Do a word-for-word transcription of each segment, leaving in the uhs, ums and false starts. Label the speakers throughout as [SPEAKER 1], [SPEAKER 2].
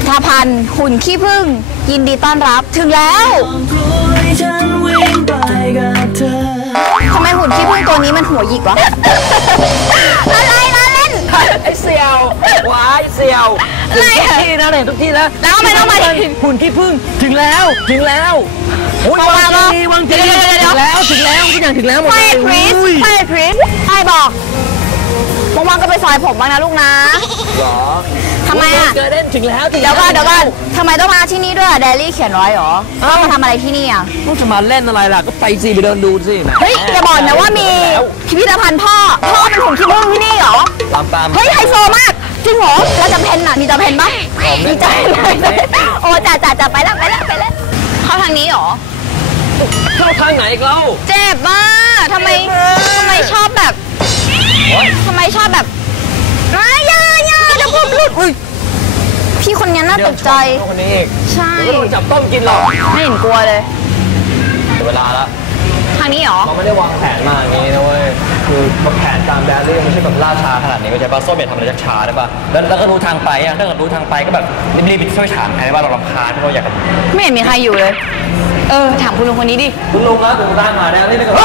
[SPEAKER 1] ทาพันหุ่นขี้ผึ้งยินดีต้อนรับถึงแล้วทำไมหุ่นขี้ผึ้งตัวนี้มันหัวหยิกวะอะไรนะเล่น
[SPEAKER 2] ไอเสี่ยวว้ายเสี่ยวอะไรที่นะเนี่ยทุกที่แล้ว
[SPEAKER 1] แล้วทำไมต้องมา
[SPEAKER 2] หุ่นขี้ผึ้งถึงแล้วถึงแล้วโอ้ยวางทีวางทีถึงแล้วถึงแล้วทุกอย่างถึงแล้วหมด
[SPEAKER 1] ไปพริสไปพริสไปบอกว่างๆก็ไปซอยผมบ้างนะลูกนะ
[SPEAKER 2] หรอ
[SPEAKER 1] ทำไมอ่ะ
[SPEAKER 2] เจอเด่นถึงแล้ว
[SPEAKER 1] เดี๋ยวก่อนเดี๋ยวก่อนทำไมต้องมาที่นี่ด้วยเดลี่เขียนไว้หรอต้องมาทำอะไรที่นี่อ่ะ
[SPEAKER 2] ลูกจะมาเล่นอะไรล่ะก็ไปสิไปเดินดูสิ
[SPEAKER 1] เฮ้ยอย่าบอกนะว่ามีพิพิธภัณฑ์พ่อพ่อเป็นหุ่นขี้ผึ้งที่นี่เหรอ
[SPEAKER 2] ตามตาม
[SPEAKER 1] เฮ้ยไฮโซมากจริงเหรอแล้วจำเพนอ่ะมีจำเพนปะมีจำเพนโอ้จ่าจ่าจ่าไปแล้วไปแล้วไปแล้วเข้าทางนี้เหรอ
[SPEAKER 2] เข้าทางไหนเล่า
[SPEAKER 1] เจ็บมากทำไมทำไมชอบแบบทำไมชอบแบบอ้ยอย่าอย่าเดี๋ยวผมหลุดอุ้ยพี่คนนี้น่าตกใจ
[SPEAKER 2] คนนี้อีก
[SPEAKER 1] ใช่
[SPEAKER 2] ไม่ต้องจับต้มกินหรอก
[SPEAKER 1] ไม่เห็นกลัวเลย
[SPEAKER 2] เวลาละ
[SPEAKER 1] ทางนี้เหรอ
[SPEAKER 2] เราไม่ได้วางแผนมาอย่างนี้นะเว้ยคือแผนตามแดรี่ไม่ใช่แบบล่าช้าขนาดนี้ก็ใช่ป่ะส้มอย่าทำอะไรช้าได้ป่ะแล้วแล้วก็รู้ทางไปอ่ะถ้าเกิดรู้ทางไปก็แบบรีบๆช่วยถามใครว่าเรารำคาญเราอยาก
[SPEAKER 1] ไม่เห็นมีใครอยู่เลยเออถามคุณลุงคนนี้ดิ
[SPEAKER 2] คุณลุงครับผมได้มาแล้วนี่นี่ก็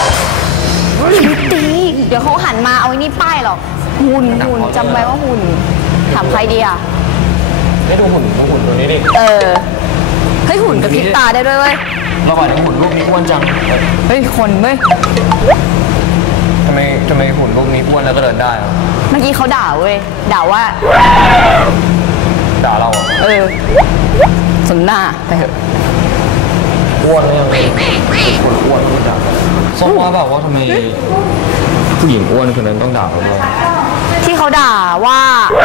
[SPEAKER 1] ตีเดี๋ยวเขาหันมาเอาไอ้นี่ป้ายหรอกหุ่นหุ่นจำไว้ว่าหุ่นถามใครดีอ่ะ
[SPEAKER 2] ได้ดูหุ่นดูหุ่นตัวนี้ดิ
[SPEAKER 1] เออเฮ้ยหุ่นกับพริบตาได้ด้วยเว้ย
[SPEAKER 2] เราก่อนหุ่นรูปนี้อ้วนจัง
[SPEAKER 1] เฮ้ยคนเว้ย
[SPEAKER 2] ทำไมทำไมหุ่นรูปนี้อ้วนแล้วก็เดินได้
[SPEAKER 1] เมื่อกี้เขาด่าเว้ยด่าว่า
[SPEAKER 2] ด่าเรา
[SPEAKER 1] เออสนหน้าไปเถอะ
[SPEAKER 2] อ้วนเนี่ยคนอ้วนก็ด่าส้มว่าแบบว่าทำไมผู้หญิงอ้วนคนนั้นต้องด่าเราด้วย
[SPEAKER 1] ที่เขาด่าว่า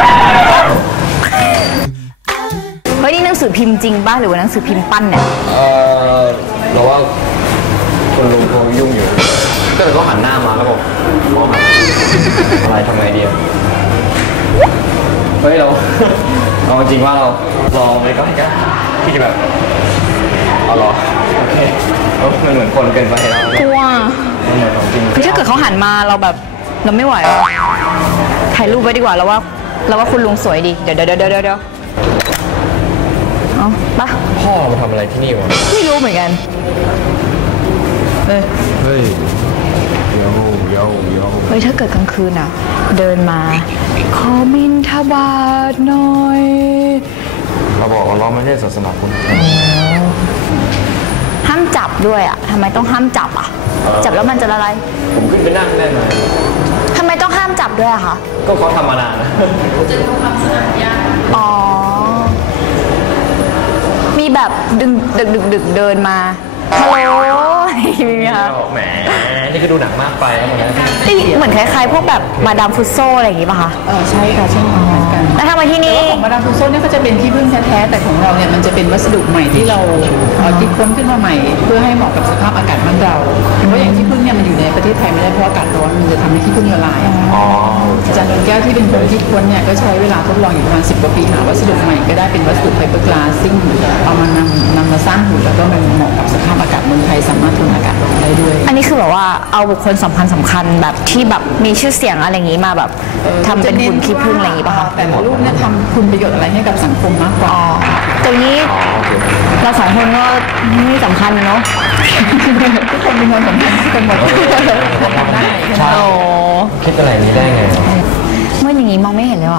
[SPEAKER 1] เฮ้ยนี่หนังสือพิมพ์จริงป่ะหรือว่าหนังสือพิมพ์ปั้นเนี่ย
[SPEAKER 2] เออเราว่าคนลุงเขายุ่งอยู่ก็เลยก็หันหน้ามาแล้วบอกมองอะไรทำไงดีเฮ้ยเราเอาจริงว่าเราลองไปก็ให้กันที่จะแบบเอาหรอโอเคเราเหมือนคนเกินไปแล้ว
[SPEAKER 1] กลัวคือถ้าเกิดเขาหันมาเราแบบเราไม่ไหวถ่ายรูปไว้ดีกว่าเราว่าเราว่าคุณลุงสวยดีเดี๋ยวเดี๋ยวเดี๋ยวเดี๋ยวเอาปะ
[SPEAKER 2] พ่อมาทำอะไรที่นี่วะ
[SPEAKER 1] ไม่รู้เหมือนกันเฮ้ย
[SPEAKER 2] เฮ้ยโยโยโย
[SPEAKER 1] เฮ้ยถ้าเกิดกลางคืนอ่ะเดินมาขอมินทบาทหน่อย
[SPEAKER 2] เราบอกว่าเราไม่ได้ศาสนาพุทธ
[SPEAKER 1] ห้ามจับด้วยอ่ะทำไมต้องห้ามจับอ่ะจับแล้วมันจะอะไร
[SPEAKER 2] ผมขึ้นไปนั่งได้ไหม
[SPEAKER 1] ทำไมต้องห้ามจับด้วยอะคะ
[SPEAKER 2] ก็เขาทำมานานนะ
[SPEAKER 1] จะทำความสะอาดยากอ๋อมีแบบดึงดึกดึกดึกเดินมาฮัลโหลมีไหมคะ
[SPEAKER 2] แหมนี่ก็ดูหนังมากไปแล้วมัน
[SPEAKER 1] เหมือนคล้ายๆพวกแบบมาดามฟุตโซ่อะไรอย่างงี้ป่ะคะ
[SPEAKER 3] เออใช่ค่ะใช่เหมือนกัน
[SPEAKER 1] แล้วทำไมที่นี่
[SPEAKER 3] ของมาดามฟุตโซ่เนี่ยก็จะเป็นที่พึ่งแท้ๆแต่ของเราเนี่ยมันจะเป็นวัสดุใหม่ที่เราคิดค้นขึ้นมาใหม่เพื่อให้เหมาะกับสภาพอากาศบ้านเราเพราะอย่างที่พึ่งเนี่ยมันอยู่ในประเทศไทยไม่ได้เพราะอากาศร้อนมันจะทำให้ที่พึ่งละลาย
[SPEAKER 2] อ๋อ
[SPEAKER 3] อาจารย์ดวงแก้วที่เป็นคนคิดค้นเนี่ยก็ใช้เวลาทดลองอยู่ประมาณสิบกว่าปีหาวัสดุใหม่ก็ได้เป็นวัสดุไฟเบอร์กลาสซิ่งเอามานำนำมาสร้างหุ่นแล้วก็มันเหมาะกับสภาพอากาศเมืองไทยสามารถทนอากาศร้อนได้ด้วย
[SPEAKER 1] อันนี้คือแบบว่าเอาบุคคลสำคัญสำคัญแบบที่แบบมีชื่อเสียงอะไรอย่างนี้มาแบบทำเป็นหุ่นขี้ผึ้งอะไรอย่างนี้ป่ะคะ
[SPEAKER 3] แต่ละรูปเนี่ยทำคุณประโยชน์อะไรให้กับสังคมมากกว่า
[SPEAKER 1] ตรงนี้เราสองคนก็ไม่สำคัญเนาะ
[SPEAKER 3] ทุกคนมีความสำคัญกันหมด
[SPEAKER 2] ใช่คิดอะไรนี้ได้ไง
[SPEAKER 1] เมื่ออย่างนี้มองไม่เห็นเลยว่ะ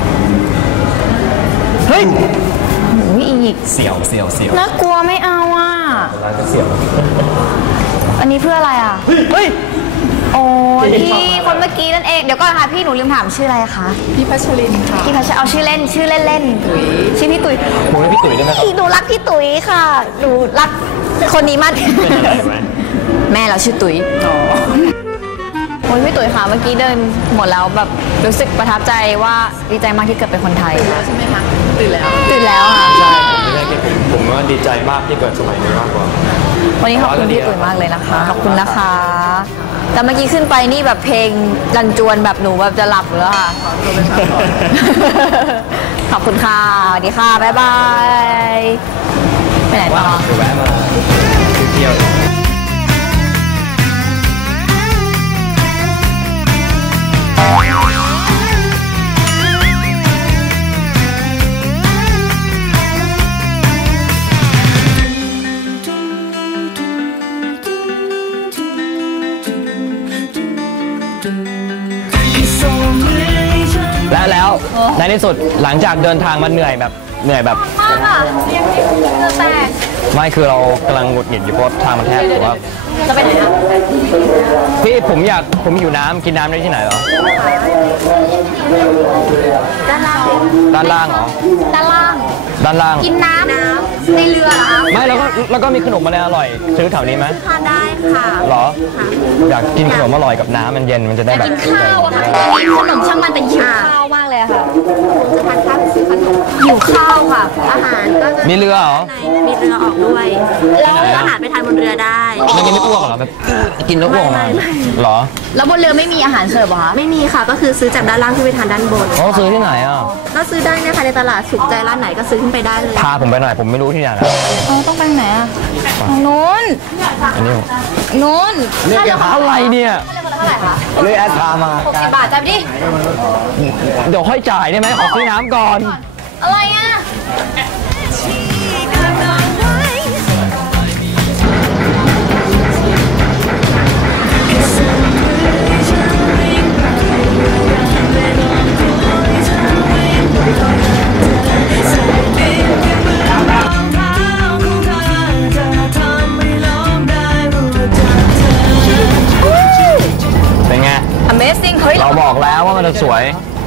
[SPEAKER 1] เฮ้ยโอ้ยอีก
[SPEAKER 2] เสียวเสียวเสียว
[SPEAKER 1] น่ากลัวไม่เอาอ่ะ
[SPEAKER 2] ร้านก็เสียว
[SPEAKER 1] อันนี้เพื่ออะไรอ่ะเฮ้ยโอ้พี่คนเมื่อกี้นั่นเองเดี๋ยวก่อนค่ะพี่หนูลืมถามชื่ออะไรคะ
[SPEAKER 3] พี่พัชรินค่ะ
[SPEAKER 1] พี่พัชเอาชื่อเล่นชื่อเล่นเล่นชื่อพี่ตุ๋ย
[SPEAKER 2] หนูรักพี่ตุ๋ยได้ไหมครับ
[SPEAKER 1] หนูรักพี่ตุ๋ยค่ะหนูรักคนนี้มากแม่เราชื่อตุ๋ยอ๋อโอ้ยพี่ตุ๋ยค่ะเมื่อกี้เดินหมดแล้วแบบรู้สึกประทับใจว่าดีใจมากที่เกิดเป็นคนไทย
[SPEAKER 3] ใช่ไหมคะตื่นแล้ว
[SPEAKER 1] ตื่นแล้วค่ะ
[SPEAKER 2] ใช่ไม่ได้ผมว่าดีใจมากที่เกิดสมัยนี้มากกว่า
[SPEAKER 1] วันนี้ขอบคุณพี่ตุ๋ยมากเลยนะคะขอบคุณนะคะแต่เมื่อกี้ขึ้นไปนี่แบบเพลงรันจวนแบบหนูแบบจะหลับเลยค่ะขอบคุณค่ะสวัสดีค่ะบ๊ายบายไปไหนต่อ
[SPEAKER 2] แวะมาเที่ยวในที่สุดหลังจากเดินทางมาเหนื่อยแบบเหนื่อยแบบ
[SPEAKER 1] มากอ่ะเรือแตก
[SPEAKER 2] ไม่คือเรากำลังหงุดหงิดอยู่เพราะทางมันแคบแต่ว่า
[SPEAKER 1] จะไปไหนอ่ะ
[SPEAKER 2] พี่ผมอยากผมหิวน้ำกินน้ำได้ที่ไหนเหรอ
[SPEAKER 1] ด้านล่าง
[SPEAKER 2] ด้านล่างเหรอ
[SPEAKER 1] ด้านล่าง
[SPEAKER 2] ด้านล่าง
[SPEAKER 1] กินน้ำน้ำในเรือเหรอคะ
[SPEAKER 2] ไม่แล้วก็แล้วก็มีขนมอะไรอร่อยซื้อแถวนี้ไหม
[SPEAKER 1] ทานได้ค่ะ
[SPEAKER 2] เหรออยากกินขนมอร่อยกับน้ำมันเย็นมันจะได้แบบ
[SPEAKER 1] กินข้าวอะค่ะกินขนมช่างมันแต่หิวข้าวมากเลยอะค่ะจะทานข้าวซื้อขนมหิวข้าวค่ะ อาหารก็จะ
[SPEAKER 2] มีเรือเหรอ
[SPEAKER 1] มีเรือออกด้วยแล้วอาหารไปทานบนเรือได้
[SPEAKER 2] ไม่กินไม่อ้วกเหรอแบบกินแล้วอ้วกมาเหรอ
[SPEAKER 1] แล้วบนเรือไม่มีอาหารเสิร์ฟเหรอคะไม่มีค่ะก็คือซื้อจากด้านล่างขึ้นไปทานด้านบน
[SPEAKER 2] เขาซื้อที่ไหนอ่ะ
[SPEAKER 1] ก็ซื้อได้นะคะในตลาดสุขใจร้านไหนก็ซื้อขึ้นไปได้เลย
[SPEAKER 2] พาผมไปหน่อยผมไม่รู้ที่ไหนนะ
[SPEAKER 1] อ๋อต้องไปไหนอะทางนู้น
[SPEAKER 2] อันนี้
[SPEAKER 1] นู้น
[SPEAKER 2] เรียกอะไรเนี่ย
[SPEAKER 1] เท่าไหร่คะ
[SPEAKER 2] เรียกแอดพามา
[SPEAKER 1] หกสิบบาทจ่ายไปดิ
[SPEAKER 2] เดี๋ยวค่อยจ่ายได้ไหมขอซื้อน้ำก่อน
[SPEAKER 1] อะไรอะ
[SPEAKER 2] เป็นไง
[SPEAKER 1] Amazing เฮ้ย
[SPEAKER 2] เราบอกแล้วว่ามันจะสวย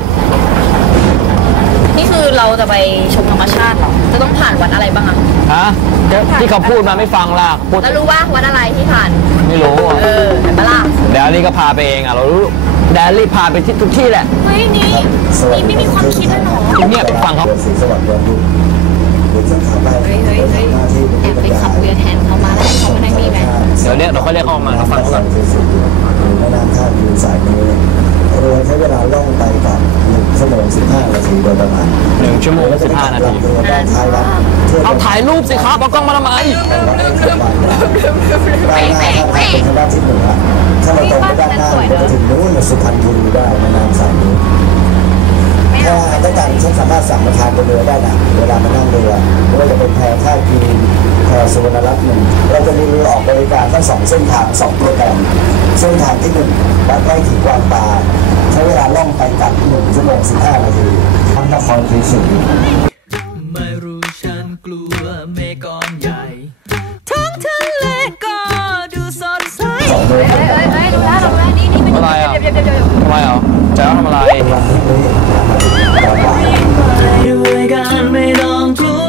[SPEAKER 1] นี่คือเราจะไปชมธรรมชาติเหรอ จะต้องผ่านวัดอะไรบ้างอะ
[SPEAKER 2] ฮะที่เขาพูดมาไม่ฟังล่ะพูด
[SPEAKER 1] แล้วรู้ว่าวัดอะไรที่ผ่าน
[SPEAKER 2] ไม่รู้อ่ะ
[SPEAKER 1] เออเห็นปะล่ะ
[SPEAKER 2] เดี๋ยวนี่ก็พาไปเองอ่ะเรารู้แดนลี่พาไปที่ทุกที่แหละ
[SPEAKER 1] เฮ้ยนี่นี่ไม่มีความคิดเลยเหรอ
[SPEAKER 2] เงียบฟังเขา
[SPEAKER 4] สีสวัสดิ์วันรุ่งหรือสาขาใต้
[SPEAKER 1] เฮ้ยเฮ้ยเฮ้ยแอบไปขับเรือแทนเขามาแล้วให้เขามานั่งนี่ไหม
[SPEAKER 2] เดี๋ยวเรียกเดี๋ยวค่อยเรียกเขามาเราฟังเขาก่อน
[SPEAKER 4] หรือแม่น้ำท่ายืนสายนี้เรือใช้เวลาล่องไปกับหนึ่งชั่วโมงสิบห้านาทีโดยประมาณ
[SPEAKER 2] หนึ่งชั่วโมงสิบห้านาที
[SPEAKER 4] เรือด้านท้ายวัดเทียบ
[SPEAKER 2] เอาถ่ายรูปสิครับเอากล้องมาทำไม
[SPEAKER 4] กับวัดเทศบาลด้านหน้าถ้าทางเป็นทางด้านที่เหนือถ้าเราตรงไปด้านหน้าก็จะถึงนู้นสุพรรณบุรีได้แม่น้ำสายนี้ถ้าต้องการฉันสามารถสั่งมาทานบนเรือได้นะเวลามานั่งเรือไม่ว่าจะเป็นแพท่ากีแพสุวรรณรัตน์หนึ่งเราจะมีเรือออกบริการทั้งสองเส้นทางสองโปรแกรมเส้นทางที่หนึ่งวัดไร่ขิงกวางปลาใช้เวลาล่องไปกลับหนึ่งชั่วโมงสิบห้านาทีทำนครศรีศรี
[SPEAKER 5] ไม่รู้ฉันกลัวเมฆก้อนใหญ่ทั้งทะเลก็ดูสดใส
[SPEAKER 4] สองโมง
[SPEAKER 1] เฮ้ยเฮ้ยเฮ้ยดูได้ดูได้นี่นี่เป็น
[SPEAKER 2] อะไรอ่ะ
[SPEAKER 1] เดี๋ยวเดี๋ยวเดี๋ยวเดี๋ยว
[SPEAKER 2] ทำไมเหรอจะเอาทำอะไร
[SPEAKER 4] วันนี้นี่กวางปลา
[SPEAKER 5] ด้วยกันไม่ต้องกลัว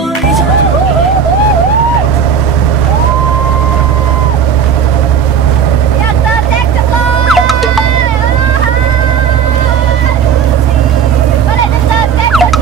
[SPEAKER 1] อยากเจอแจ็คจังเลยเมื่อไหร่จะเจอแจ็คสักที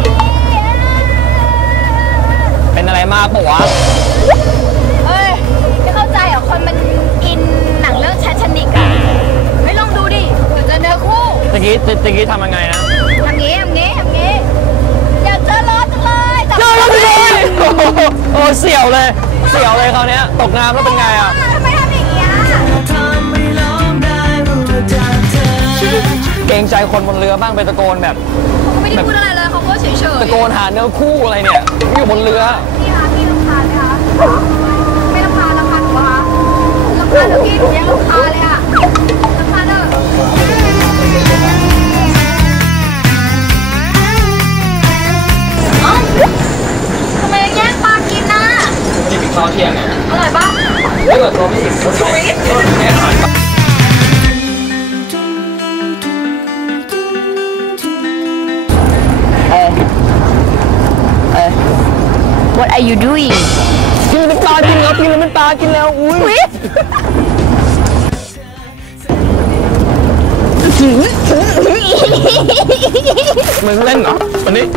[SPEAKER 2] เป็นอะไรมากปะวะ
[SPEAKER 1] เอ้ยไม่เข้าใจเหรอคนมันอินหนังเรื่องแชทชนิกอะไม่ลองดูดิเดี๋ยวเจอเนื้อคู่
[SPEAKER 2] ตะกี้ตะตะกี้ทำยังไงนะ
[SPEAKER 1] ทำงี้ทำงี้ทำงี้อยากเจอรถจังเลยจับ
[SPEAKER 2] เจอแล้วเลยโอ้เสี่ยวเลย เสี่ยวเลยคราวเนี้ยตกน้ำแล้วเป็นไงอ่ะ
[SPEAKER 1] ทำไมทำอย่างเงี้ย
[SPEAKER 5] ทำให้ล้อมได้รู้จักเธอ
[SPEAKER 2] เกรงใจคนบนเรือบ้างไปตะโกนแบบ
[SPEAKER 1] เขาไม่ได้พูดอะไรเลยเขาก็เฉยเฉย
[SPEAKER 2] ตะโกนหาเนื้อคู่อะไรเนี่ยอยู่บนเรือ
[SPEAKER 1] พี่คะพี่รำคาญไหมคะไม่รำคาญรำคาญหนูปะคะรำคาญหนูพี่หนูยังรำคาญเลยอะรำคาญเถอะเอ้าทำไมแย่งปลากินน่ะ
[SPEAKER 2] นี่เป็นข้าวเที่ยงไง
[SPEAKER 1] อร่อยปะ
[SPEAKER 2] ถ้าเกิดตัวไม่อิ่มก็ใช้ให้อาหาร
[SPEAKER 1] เออเออ What are you doing
[SPEAKER 2] กินน้ำตากินแล้วกินน้ำตากินแล้วอุ้ยมึงเล่นเหรอวันนี้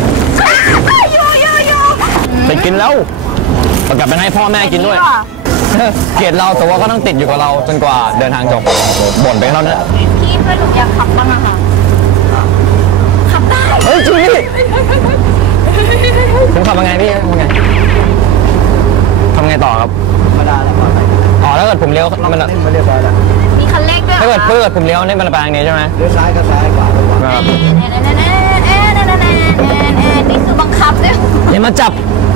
[SPEAKER 2] ไปกินแล้วเอากลับไปให้พ่อแม่กินด้วย เกลียดเราแต่ว่าก็ต้องติดอยู่กับเราจนกว่าเดินทางจบบ่นไปเท่านั้น
[SPEAKER 1] พี่เพื่อนหนูอยากขับบ้างอะค่ะขับได้
[SPEAKER 2] เฮ้ยจริงดิผมขับยังไงพี่ทำไงทำไงต่อครับธรรมดาแหละอ๋อถ้าเกิดผมเลี้ยวมัน
[SPEAKER 4] เล่นมาเรียบร้อยแล้ว
[SPEAKER 1] มีคันเร่งด้วย
[SPEAKER 2] ถ้าเกิดเพื่อผมเลี้ยวนี่มันไปทางนี้ใช่ไหม
[SPEAKER 4] เลี้ยวซ้ายก็ซ้ายขวาก็ขวา
[SPEAKER 2] ครับ
[SPEAKER 1] นี่คือบังคับเนี่ย
[SPEAKER 2] อย่ามาจับ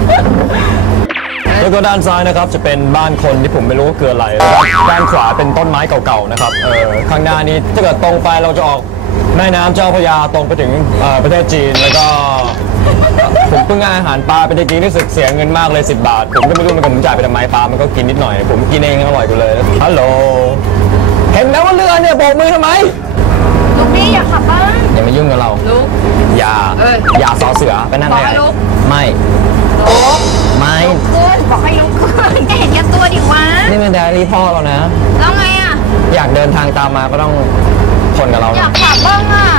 [SPEAKER 2] แล้วก็ด้านซ้ายนะครับจะเป็นบ้านคนที่ผมไม่รู้ว่าคืออะไรด้านขวาเป็นต้นไม้เก่าๆนะครับเออข้างหน้านี้ถ้าเกิดตรงไปเราจะออกแม่น้ำเจ้าพระยาตรงไปถึงเอ่อประเทศจีนแล้วก็ ผมเพิ่งงานอาหารปลาไปได้กินรู้สึกเสียเงินมากเลยสิบบาทผมก็ไม่รู้เหมือนกันผมจ่ายไปทำไมปลามันก็กินนิดหน่อยผมกินเองอร่อยกว่าเลยฮัลโหลเห็นไหมว่าเรือเนี่ยโบกมือทำไม
[SPEAKER 1] ลูกนี่อย่าขับบ้าง
[SPEAKER 2] อย่ามายุ่งกับเรา
[SPEAKER 3] ลุก
[SPEAKER 2] อย่า
[SPEAKER 3] เอ้ย
[SPEAKER 2] อย่าซอเสือไปนั่ง
[SPEAKER 3] บอก
[SPEAKER 2] ไหน
[SPEAKER 3] ให้ลุก
[SPEAKER 2] ไม่
[SPEAKER 3] ลุก
[SPEAKER 2] ไม่
[SPEAKER 1] ขึ้นบอกให้ลุกขึ้นแกเห็นแก่ตัวดิวะ
[SPEAKER 2] นี่เป็นแดรี่พ่อเรานะ
[SPEAKER 1] แล้วไงอ่ะ
[SPEAKER 2] อยากเดินทางตามมาก็ต้องทนกับเรา
[SPEAKER 1] อ
[SPEAKER 2] นะ
[SPEAKER 1] ยากขับบ้างอ่ะ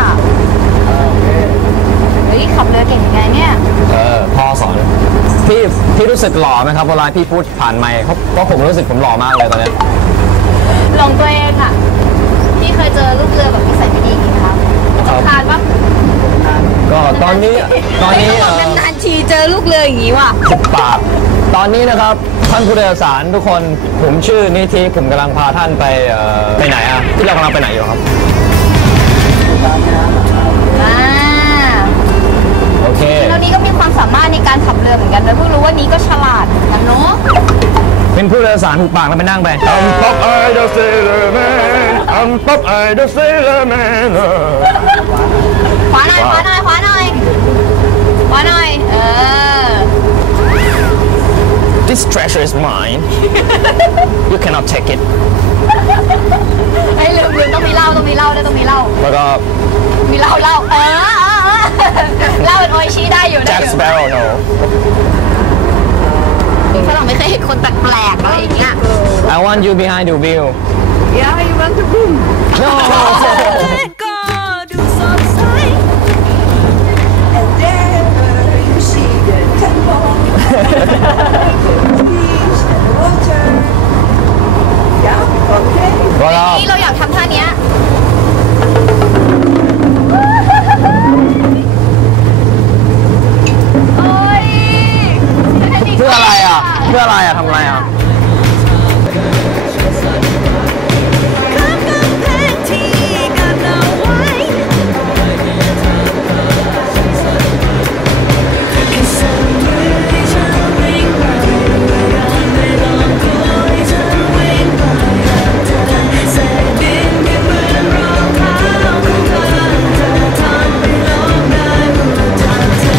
[SPEAKER 1] เฮ้ยขับเรือเก่งยังไงเนี่ย
[SPEAKER 2] เออพ่อสอนพี่พี่รู้สึกหล่อไหมครับเวลาพี่พูดผ่านไมค์เพราะเพราะผมรู้สึกผมหล่อมากเลยตอนเนี้ย
[SPEAKER 1] ลงตัวเองอ่ะพี่เคยเจอลูกเรือแบบนิสัยไม่ดีไหมคะสำคัญปะ
[SPEAKER 2] ก็ตอนนี้ตอนนี้
[SPEAKER 1] ไม่ต้องบอกนานๆทีเจอลูกเรืออย่างนี้ว่ะ
[SPEAKER 2] สิบปากตอนนี้นะครับท่านผู้โดยสารทุกคนผมชื่อนิธิผมกำลังพาท่านไปเอ่อไปไหนอะที่เรากำลังไปไหนอยู่ครับ
[SPEAKER 1] อ่า
[SPEAKER 2] โอเค
[SPEAKER 1] แล้วนี้ก็มีความสามารถในการขับเรือเหมือนกันนะเพิ่งรู้ว่านี้ก็ฉลาดเหมือนกันเนาะ
[SPEAKER 2] เป็นผู้โดยสารหูปากแล้วไปนั่งไป I'm Pop I the Sailor Man I'm Pop I the Sailor Man
[SPEAKER 1] ขวาหน่อยขวาหน่อยขวาหน่อยขวาหน่อยเออ
[SPEAKER 2] This treasure is mine You cannot take it
[SPEAKER 1] ไอ้ลืมลืมต้องมีเหล้าต้องมีเหล้าด้วยต้องมีเหล้า
[SPEAKER 2] แล้วก็
[SPEAKER 1] มีเหล้าเหล้าเออเออเออเหล้าเป็นโออิชิได้อยู่ได้
[SPEAKER 2] Jack
[SPEAKER 1] อยู่
[SPEAKER 2] Sparrow no
[SPEAKER 1] ฝรั่งไม่เคยเห็นคนแปลกๆอะไรอย่างเงี้ย
[SPEAKER 2] I want you behind the wheel
[SPEAKER 3] Yeah you want to boom
[SPEAKER 2] No
[SPEAKER 5] ก็ดูสดใส
[SPEAKER 6] And there you see the temple, peace and the water. Yeah, okay.
[SPEAKER 2] ก็แล้ว
[SPEAKER 1] นี่เราอยากทำท่าเนี้ยโอ๊ย
[SPEAKER 2] เพื่ออะไรอ่ะเพื่ออะไรอ่ะทำอะไรอ่ะ
[SPEAKER 5] ข้ามกำแพงที่กันเอาไว้แค่สั่งมือให้ฉันวิ่งไปไม่ต้องกลัวให้ฉันวิ่งไปกับเธอใส่ดินให้เหมือนรองเท้าของเธอเธอทำให้โลกได้รู้ทันเธ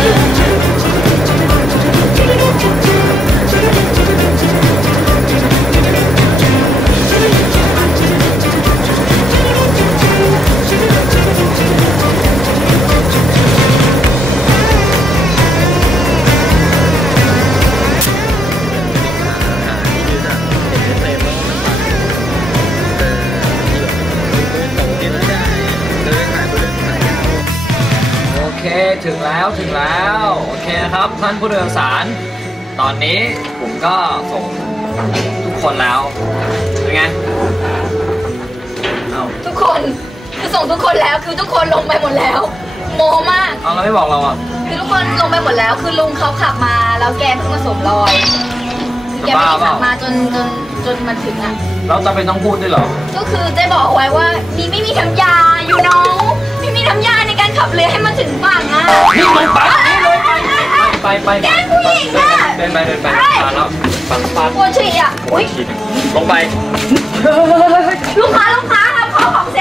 [SPEAKER 2] โอเคถึงแล้วถึงแล้วโอเคนะครับท่านผู้โดยสารตอนนี้ผมก็ส่งทุกคนแล้วเป็นไงเอา
[SPEAKER 1] ทุกคนคือส่งทุกคนแล้วคือทุกคนลงไปหมดแล้ว โมมาก
[SPEAKER 2] เอาแล้วไม่บอกเราอ่ะ
[SPEAKER 1] คือทุกคนลงไปหมดแล้วคือลุงเขาขับมาแล้วแกเพิ่งมาสวมรอยคือแกไม่ได้ขับมาจนจนจนมาถึงอ่ะ
[SPEAKER 2] เราจะเป็นต้องพูดด้วยเหรอ
[SPEAKER 1] ก็คือเจ๊บอกเอาไว้ว่านี่ไม่มีน้ำยาอยู่น้องไม่มีน้ำยาในการขับเรือให้มันถึงฝั่งอ่ะ
[SPEAKER 2] นี่ลงไปนี่ลงไปไปไป
[SPEAKER 1] แกล้งผู้หญิงอ่ะ
[SPEAKER 2] เดินไปเดินไปผ่านแล้วปังปัง
[SPEAKER 1] ปวดฉี่อ่ะอุ้ย
[SPEAKER 2] ลงไป
[SPEAKER 1] ลูกค้าลูกค้าทำของของเซ